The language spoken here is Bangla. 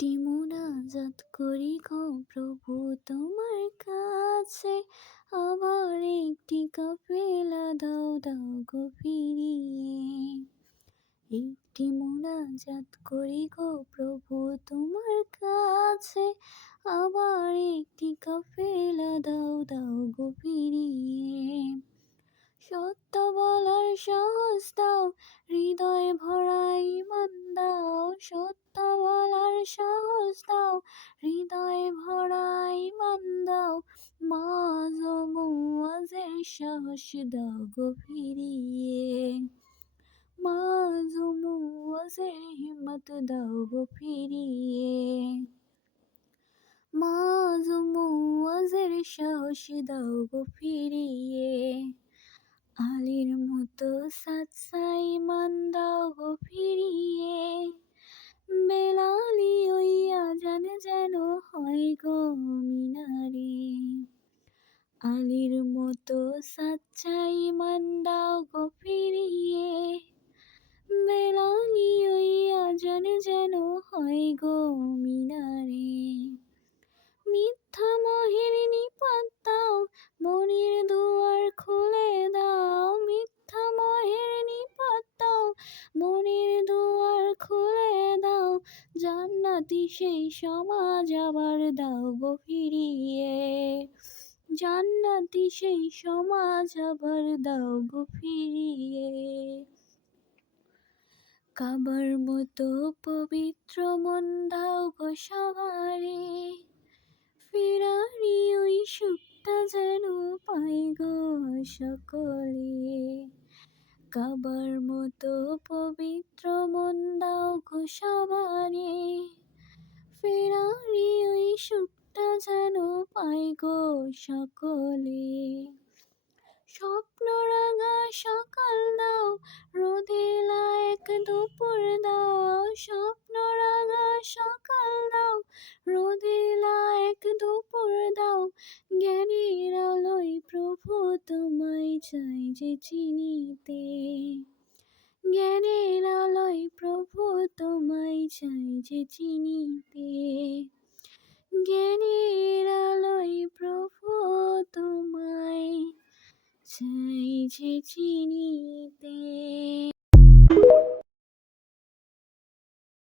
একটি মোনাজাত করি গো প্রভু তোমার কাছে, আবার একটি কাফেলা দাও দাও গো ফিরিয়ে। একটি মোনাজাত করি গো প্রভু তোমার কাছে, আবার একটি কাফেলা দাও দাও গো ফিরিয়ে। সত্য বলার সাহস দাও, হৃদয়ে ভরা ঈমান দাও। সত্য বলার সাহস দাও, হৃদয়ে ভরা ঈমান দাও। মাযুম ওয়াজের সাহস দাও গো ফিরিয়ে। মাযুম ওয়াজের হিম্মত দাও গো ফিরিয়ে। মাযুম ওয়াজের সাহস দাও গো ফিরিয়ে। আলীর মতো সাচ্চা ঈমান দাও গো ফিরিয়ে। বেলালি ওই আযান যেন হয় গো মিনারে। আলীর মতো সাচ্চা ঈমান দাও গো ফিরিয়ে। বেলালি ওই আযান যেন হয় গো মিনারে। মিথ্যা মোহের নিপাত দাও, মনের দুয়ার খুলে দাও। মিথ্যা মোহের নিপাত দাও, মনের দুয়ার খুলে দাও। জান্নাতি সেই সমাজ আবার দাও গো ফিরিয়ে। জান্নাতি সেই সমাজ আবার দাও গো ফিরিয়ে। কাবার মতো পবিত্র মন দাও গো সবারে। ফেরারি ওই সুখটা যেন পাই গো সকলে। কাবার মতো পবিত্র মন দাও গো সবারে। ফেরারি ওই সুখটা যেন পাই গো সকলে। স্বপ্ন রাঙা সকাল দাও, রোদেলা এক দুপুর দাও। স্বপ্ন রাঙা সকাল দাও, রোদেলা এক দুপুর দাও। জ্ঞানের আলোয় প্রভু তোমায় চাই যে চিনিতে। জ্ঞানের আলোয় প্রভু তোমায় চাই যে চিনিতে। জ্ঞানের আলোয় প্রভু তোমায় চাই যে চিনি